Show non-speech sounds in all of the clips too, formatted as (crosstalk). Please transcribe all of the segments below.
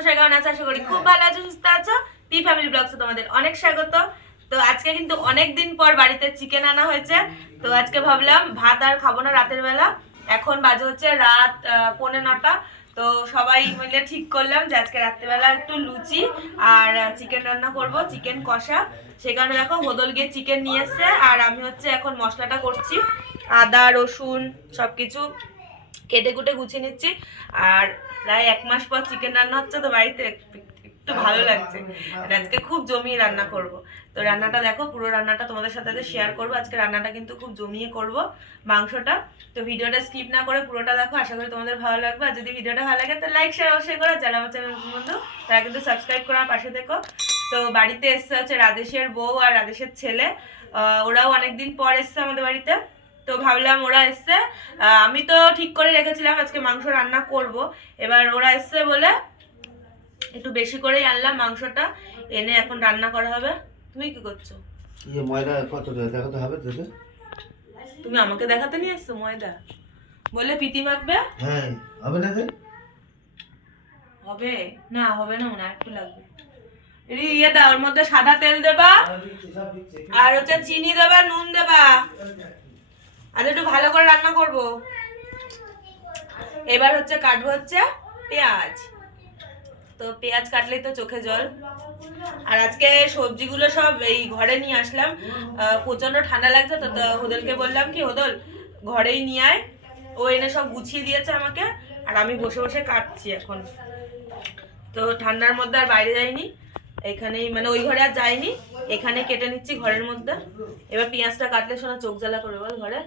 তোমরা সবাই কেমন আছো আশা করি খুব ভালো আছো সুস্থ আছো। পি ফ্যামিলি ব্লগসে তোমাদের অনেক স্বাগত। তো আজকে কিন্তু অনেক দিন পর বাড়িতে চিকেন আনা হয়েছে। তো আজকে ভাবলাম ভাত আর খাব না রাতের বেলা। এখন বাজে হচ্ছে রাত পৌনে নটা। তো সবাই মিলে ঠিক করলাম যে আজকে রাত্রেবেলা একটু লুচি আর চিকেন রান্না করব চিকেন কষা। সেখানে দেখো হোদল গিয়ে চিকেন নিয়ে এসছে। আর আমি হচ্ছে এখন মশলাটা করছি। আদা রসুন সবকিছু কেটে কুটে গুছিয়ে নিচ্ছি। আর প্রায় এক মাস পর চিকেন রান্না হচ্ছে, তো বাড়িতে একটু ভালো লাগছে। আজকে খুব জমিয়ে রান্না করব। তো রান্নাটা দেখো, পুরো রান্নাটা তোমাদের সাথে শেয়ার করব। আজকে রান্নাটা কিন্তু খুব জমিয়ে করব মাংসটা। তো ভিডিওটা স্কিপ না করে পুরোটা দেখো, আশা করি তোমাদের ভালো লাগবে। আর যদি ভিডিওটা ভালো লাগে, তো লাইক শেয়ার অবশ্যই করো। যারা আমার চ্যানেল বন্ধু, তারা কিন্তু সাবস্ক্রাইব করার পাশে দেখো তো বাড়িতে এসছে হচ্ছে রাজেশের বউ আর রাজেশের ছেলে। ওরাও অনেকদিন পর এসছে আমাদের বাড়িতে। তো ভাবলাম ওরা এসছে। আমি তো ঠিক করে রেখেছিলাম আজকে মাংস রান্না করব। এবার ওরা এসছে বলে একটু বেশি করেই আনলাম মাংসটা। এনে এখন রান্না করা হবে। তুমি কি করছ? ইয়ে ময়দা কত দেখাতে হবে তোকে। তুমি আমাকে দেখাতে নিয়ে এসছো ময়দা? বলে পিটি মাখবে? হ্যাঁ হবে না হবে? না হবে না মনে একটু লাগবে। ইয়ে দাও ওর মধ্যে সাদা তেল দেবা। আর হচ্ছে চিনি দেবা নুন দেবা। আর একটু ভালো করে রান্না করব। এবার হচ্ছে কাটবো হচ্ছে পেঁয়াজ। তো পেঁয়াজ কাটলেই তো চোখে জল। আর আজকে সবজিগুলো সব এই ঘরে নিয়ে আসলাম। আহ, প্রচণ্ড ঠান্ডা লাগছে তো হোদলকে বললাম কি হোদল ঘরেই নিয়ে আয়। ও এনে সব গুছিয়ে দিয়েছে আমাকে আর আমি বসে বসে কাটছি এখন। তো ঠান্ডার মধ্যে আর বাইরে যাইনি। এখানেই মানে ওই ঘরে আর যায়নি এখানে কেটে নিচ্ছি ঘরের মধ্যে। এবার পেঁয়াজটা কাটলে শোনা চোখ জ্বালা করবে বল ঘরে।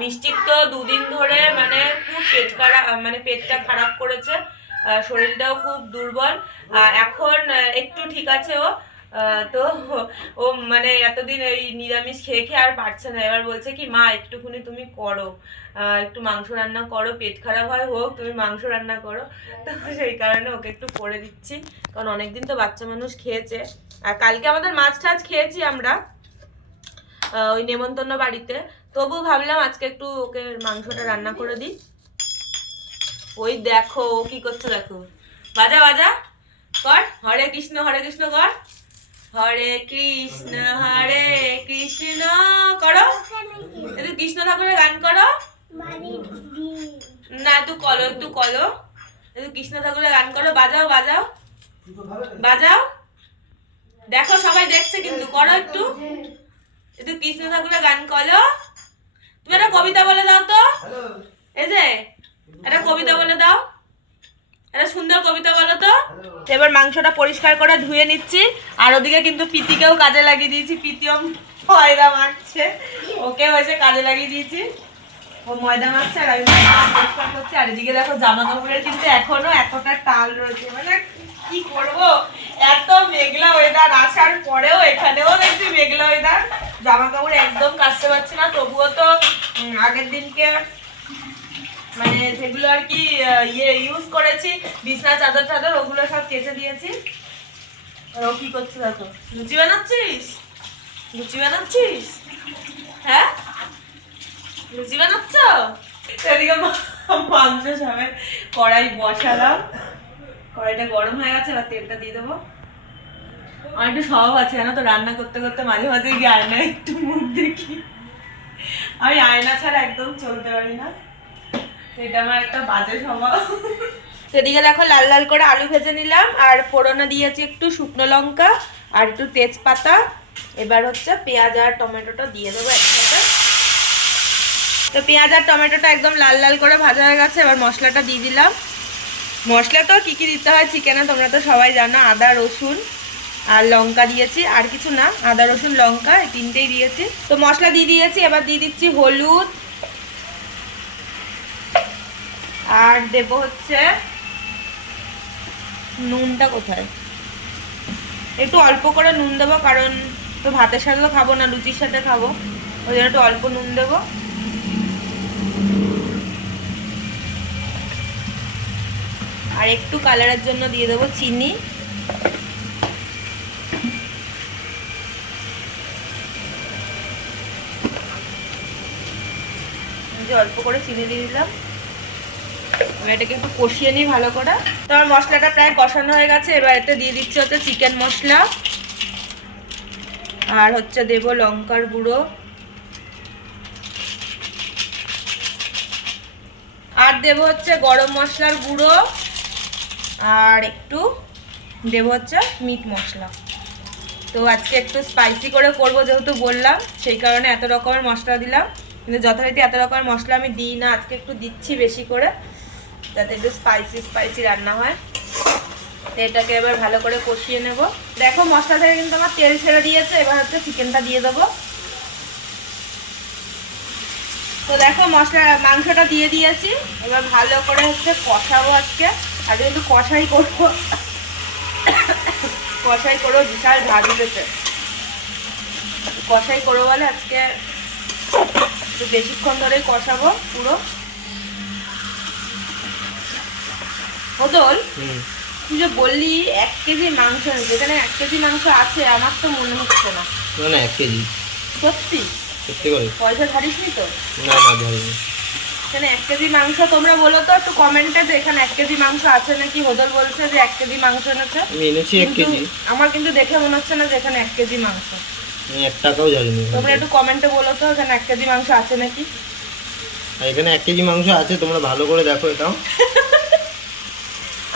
মিষ্টির তো দুদিন ধরে মানে খুব পেট খারাপ মানে পেটটা খারাপ করেছে। শরীরটাও খুব দুর্বল। এখন একটু ঠিক আছে ও। তো ও মানে এতদিন এই নিরামিষ খেয়ে খেয়ে আর পারছে না। এবার বলছে কি, মা, একটুখানি তুমি করো। একটু মাংস রান্না করো, পেট খারাপ হয়, হোক, তুমি মাংস রান্না করো। তো সেই কারণে ওকে একটু করে দিচ্ছি, কারণ অনেকদিন তো বাচ্চা মানুষ খেয়েছে। আর কালকে আমাদের মাছ টাছ খেয়েছি আমরা ওই নেমন্তন্ন বাড়িতে। তবু ভাবলাম আজকে একটু ওকে মাংসটা রান্না করে দিই। ওই দেখো, ও কি করছে দেখো। বাজা বাজা, কর। হরে কৃষ্ণ হরে কৃষ্ণ, কর। হরে কৃষ্ণ হরে কৃষ্ণ, করো। কৃষ্ণ ঠাকুরের গান করো। না, একটু কলো একটু কলো। একটু কৃষ্ণ ঠাকুরের গান করো। বাজাও বাজাও। বাজাও। দেখো, সবাই দেখছে কিন্তু, করো একটু। একটু কৃষ্ণ ঠাকুরের গান করো। তুমি একটা কবিতা বলে দাও তো। এই যে, একটা কবিতা বলে দাও। একটা সুন্দর কবিতা বলো তো? এবার মাংসটা পরিষ্কার করে ধুয়ে নিচ্ছি। আর ওদিকে কিন্তু পিতিকেও কাজে লাগিয়ে দিয়েছি। পিতিও ময়দা মাখছে। ওকে হয়েছে কাজে লাগিয়ে দিয়েছি। ও ময়দা মাখছে আর আমি পরিষ্কার করছি। আর এদিকে দেখো জামা কাপড়ের কিন্তু এখনও এতটা টাল রয়েছে। মানে কি করব? এত মেঘলা ওয়েদার আসার পরেও এখানেও দেখছি মেঘলা ওয়েদার জামা কাপড় একদম কাচতে পারছি না। তবুও তো আগের দিনকে মানে যেগুলো আর কি ইয়ে ইউজ করেছি, বিছনা, চাদর টাদর, ওগুলো সব কেচে দিয়েছি। আর ও কি করছে দেখো? লুচি বানাচ্ছিস? লুচি বানাচ্ছিস? হ্যাঁ? লুচি বানাচ্ছ? এদিকে মাংস সবে কড়াই বসালাম। কড়াইটা গরম হয়ে গেছে, এবার তেলটা দিয়ে দেবো। আমার একটু স্বভাব আছে, জানো তো? রান্না করতে করতে মাঝে মাঝে গিয়ে আয়নায় একটু মুখ দেখি। আমি আয়না ছাড়া একদম চলতে পারি না। এটা আমার একটা এদিকে দেখো লাল লাল করে আলু ভেজে নিলাম, আর ফোড়নে দিয়েছি একটু শুকনো লঙ্কা আর একটু তেজপাতা। এবার হচ্ছে পেঁয়াজ আর টমেটোটা দিয়ে দেবো একসাথে। তো পেঁয়াজ আর টমেটোটা একদম লাল লাল করে ভাজা হয়ে গেছে, এবার মশলাটা দিয়ে দিলাম। মশলা তো কী কী দিতে হয় চিকেনে তোমরা তো সবাই জানো, আদা, রসুন আর লঙ্কা দিয়েছি, আর কিছু না, আদা, রসুন, লঙ্কা এই তিনটেই দিয়েছি। তো মশলা দিয়ে দিয়েছি, এবার দিয়ে দিচ্ছি হলুদ আর দেব হচ্ছে নুনটা কোথায়? একটু অল্প করে নুন দেবো, কারণ তো ভাতের সাথে তো খাব না, লুচির সাথে খাব। ওই জন্য একটু অল্প নুন দেবো। আর একটু কালারের জন্য দিয়ে দেবো চিনি। অল্প করে চিনি দিয়ে দিলাম। এবার এটাকে একটু কষিয়ে নিই ভালো করে। তো আমার মশলাটা প্রায় কষানো হয়ে গেছে, এবার এতে দিয়ে দিচ্ছি হচ্ছে চিকেন মশলা। আর হচ্ছে দেবো লঙ্কার গুঁড়ো। আর দেবো হচ্ছে গরম মশলার গুঁড়ো। আর একটু দেবো হচ্ছে মিট মশলা। তো আজকে একটু স্পাইসি করে করব যেহেতু বললাম, সেই কারণে এত রকমের মশলা দিলাম। কিন্তু যথারীতি এত রকমের মশলা আমি দিই না, আজকে একটু দিচ্ছি বেশি করে। যাতে একটু স্পাইসি স্পাইসি রান্না হয়। এটাকে এবার ভালো করে কষিয়ে নেব। দেখো, মশলা থেকে কিন্তু আমার তেল ছেড়ে দিয়েছে, এবার হচ্ছে চিকেনটা দিয়ে দেবো। তো দেখো, মশলা, মাংসটা দিয়ে দিয়েছি। এবার ভালো করে হচ্ছে কষাবো আজকে। আর কিন্তু কষাই করব, কষাই করো বিশাল ঝাড় উঠেছে। কষাই করব বলে আজকে একটু বেশিক্ষণ ধরেই কষাবো পুরো। বদল তুই যে বললি এক কেজি মাংস যেখানে এক কেজি মাংস আছে আমার তো মনে হচ্ছে না। না না এক কেজি। সত্যি? সত্যি করে পয়সা ছাড়িসনি তো? না না ধরিনি। এখানে এক কেজি মাংস তোমরা বলো তো একটু কমেন্টে যে এখানে এক কেজি মাংস আছে নাকি? হোদল বলছে যে এক কেজি মাংস এনেছে। এনেছি এক কেজি। আমার কিন্তু দেখে মনে হচ্ছে না যে এখানে এক কেজি মাংস। এক টাকাও ঝাড়িনি তোমরা একটু কমেন্টে বলো তো এখানে এক কেজি মাংস আছে নাকি? এখানে এক কেজি মাংস আছে তোমরা ভালো করে দেখো এটাও। (laughs)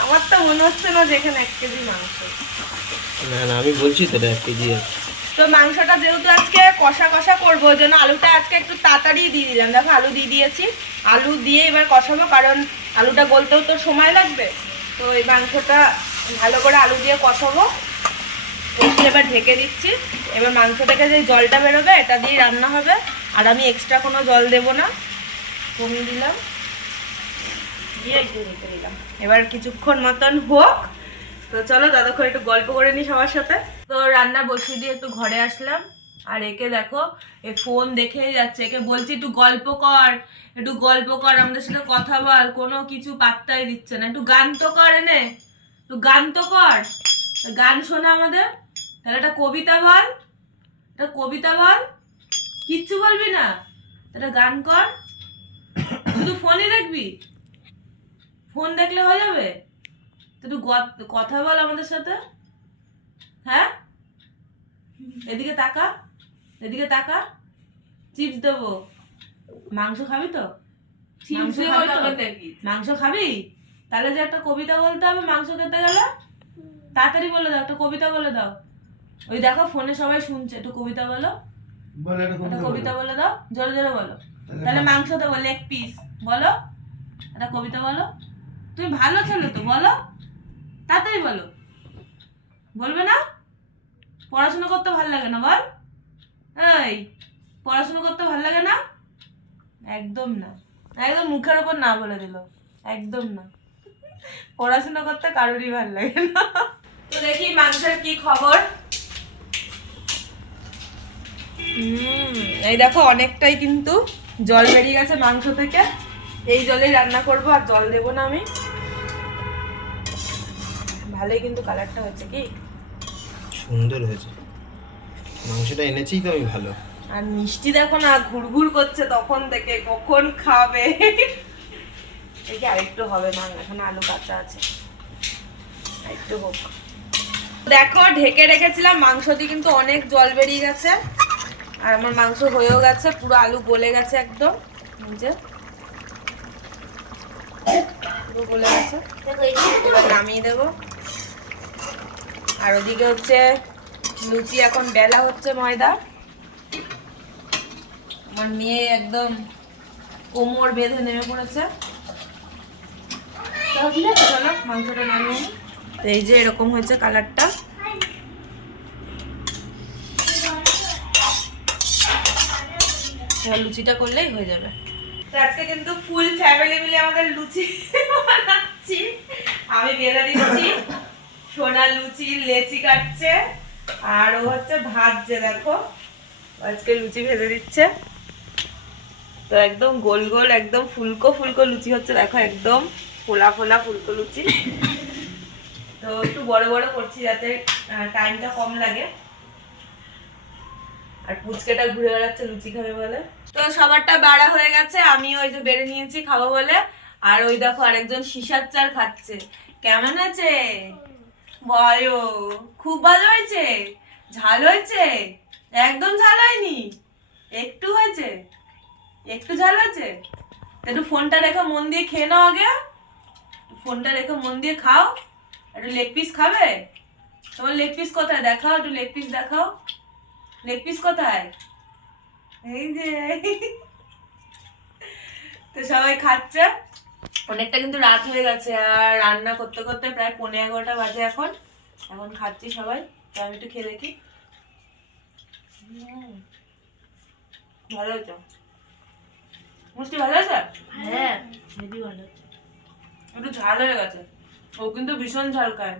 আমার তো মনে হচ্ছে না যে এখানে এক কেজি মাংস। না না আমি বলছি তো এক কেজি আছে। তো মাংসটা যেহেতু আজকে কষা কষা করব ওই জন্য আলুটা আজকে একটু তাড়াতাড়ি দিয়ে দিলাম। দেখো আলু দিয়ে দিয়েছি। আলু দিয়ে এবার কষাবো কারণ আলুটা গলতেও তো সময় লাগবে। তো এই মাংসটা ভালো করে আলু দিয়ে কষাবো। কষিয়ে এবার ঢেকে দিচ্ছি। এবার মাংস থেকে যে জলটা বেরোবে এটা দিয়ে রান্না হবে। আর আমি এক্সট্রা কোনো জল দেবো না। কমিয়ে দিলাম। এবার কিছুক্ষণ মতন হোক। তো চলো ততক্ষণ একটু গল্প করে নি সবার সাথে। তো রান্না বসিয়ে দিয়ে একটু ঘরে আসলাম। আর একে দেখো, এ ফোন দেখেই যাচ্ছে। একে বলছি, একটু গল্প কর, একটু গল্প কর, আমাদের সাথে কথা বল। কোনো কিছু পাত্তাই দিচ্ছে না। একটু গান তো কর এনে। একটু গান তো কর। গান শোনা আমাদের। তাহলে একটা কবিতা বল। একটা কবিতা বল। কিচ্ছু বলবি না। একটা গান কর। শুধু ফোনই দেখবি? ফোন দেখলে হয়ে যাবে? তো একটু কথা বল আমাদের সাথে। হ্যাঁ? এদিকে তাকা এদিকে তাকা। চিপস দেবো। মাংস খাবি তো? মাংস খাবি? তাহলে যে একটা কবিতা বলতে হবে মাংস খেতে গেলে? তাড়াতাড়ি বলে দাও একটা কবিতা বলে দাও। ওই দেখো ফোনে সবাই শুনছে একটু কবিতা বলো। একটা কবিতা বলে। দাও জোরে জোরে বলো। তাহলে মাংস দেবো লেগ পিস বলো একটা কবিতা বলো। তুমি ভালো ছেলে তো, বলো। তাড়াতাড়ি বলো। বলবে না? পড়াশোনা করতে ভালো লাগে না, বল। এই, পড়াশোনা করতে ভালো লাগে না? একদম না। একদম মুখের ওপর না বলে দিল। একদম না। পড়াশোনা করতে কারোরই ভালো লাগে না। তো দেখি মাংসের কি খবর। এই দেখো অনেকটাই কিন্তু জল বেরিয়ে গেছে মাংস থেকে। এই জলেই রান্না করব, আর জল দেবো না আমি। ভালোই কিন্তু কালারটা হয়েছে কি? সুন্দর হয়েছে। মাংসটা এনেছি তো আমি ভালো। আর মিষ্টি দেখো না ঘুরঘুর করছে তখন থেকে কখন খাবে? এই যে আরেকটু হবে না এখন আলু কাঁচা আছে। একটু হোক। দেখো ঢেকে রেখেছিলাম মাংস দিয়ে কিন্তু অনেক জল বেরিয়ে গেছে। আর আমার মাংস হয়েও গেছে পুরো আলু গলে গেছে একদম। যে। পুরো গলে গেছে। নামিয়ে দেবো। আর ওদিকে হচ্ছে লুচি এখন বেলা হচ্ছে ময়দা। আমার মেয়ে একদম কোমর বেঁধে নেমে পড়েছে। চলো মাংসটা নামিয়ে এই যে এরকম হয়েছে কালারটা। লুচিটা করলেই হয়ে যাবে। তো আজকে কিন্তু ফুল ফ্যামিলি মিলে আমাদের লুচি (laughs) বানাচ্ছি। আমি বেলে দিচ্ছি। সোনা লুচি, লেচি কাটছে। আর ও হচ্ছে ভাজছে দেখো, আজকে লুচি ভেজে দিচ্ছে। তো একদম গোল গোল, একদম ফুলকো ফুলকো লুচি হচ্ছে, দেখো একদম ফোলা ফোলা ফুলকো লুচি। তো একটু বড় বড় করছি যাতে টাইমটা কম লাগে। আর পুচকেটা ঘুরে বেড়াচ্ছে, লুচি খাবে বলে। তো সবারটা বাড়া হয়ে গেছে, আমি ওই যে বেড়ে নিয়েছি খাব বলে। আর ওই দেখো আরেকজন সিসার চার খাচ্ছে। কেমন আছে? বলো খুব ভালো হয়েছে। ঝাল হয়েছে? একদম ঝাল হয়নি। একটু হয়েছে। একটু ঝাল হয়েছে? একটু ফোনটা রেখে মন দিয়ে খেয়ে নাও আগে। ফোনটা রেখে মন দিয়ে খাও। একটু লেগ পিস খাবে? তোমার লেগ পিস কোথায়? দেখাও, একটু লেগ পিস দেখাও। লেগ পিস কোথায়? এই যে। তো সবাই খাচ্ছে। অনেকটা কিন্তু রাত হয়ে গেছে আর রান্না করতে করতে প্রায় পনেরো এগারোটা বাজে এখন। এখন খাচ্ছি সবাই। তো আমি একটু খেয়ে দেখি। ভালো হয়েছে? মিষ্টি ভালো আছে হ্যাঁ হেভি ভালো একটু ঝাল হয়ে গেছে। ও কিন্তু ভীষণ ঝাল খায়।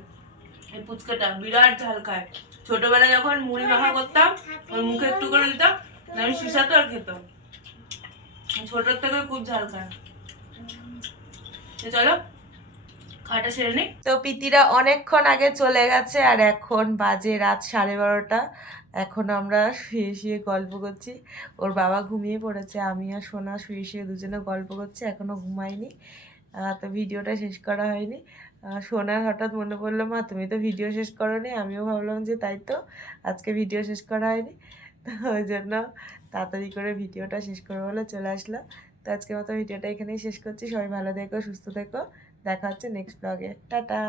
এই পুচকাটা বিরাট ঝাল খায়। ছোটবেলায় যখন মুড়ি মাখা করতাম ওর মুখে একটু করে দিতাম আমি সিসা তো আর খেতাম। ছোটোর থেকে খুব ঝাল খায়। চলো খাটা সেরে নি তো পিতিরা অনেকক্ষণ আগে চলে গেছে আর এখন বাজে রাত সাড়ে বারোটা। এখন আমরা শুয়ে শুয়ে গল্প করছি। ওর বাবা ঘুমিয়ে পড়েছে, আমি আর সোনা শুয়ে শুয়ে দুজনে গল্প করছি, এখনও ঘুমাইনি তো ভিডিওটা শেষ করা হয়নি। সোনার হঠাৎ মনে পড়ল, মা, তুমি তো ভিডিও শেষ করোনি, আমিও ভাবলাম যে তাই তো, আজকে ভিডিও শেষ করা হয়নি। তো ওই জন্য তাড়াতাড়ি করে ভিডিওটা শেষ করব বলে চলে আসলাম। তো আজকের মতো ভিডিওটা এখানেই শেষ করছি। সবাই ভালো থেকো, সুস্থ থেকো। দেখা হচ্ছে নেক্সট ব্লগে টাটা!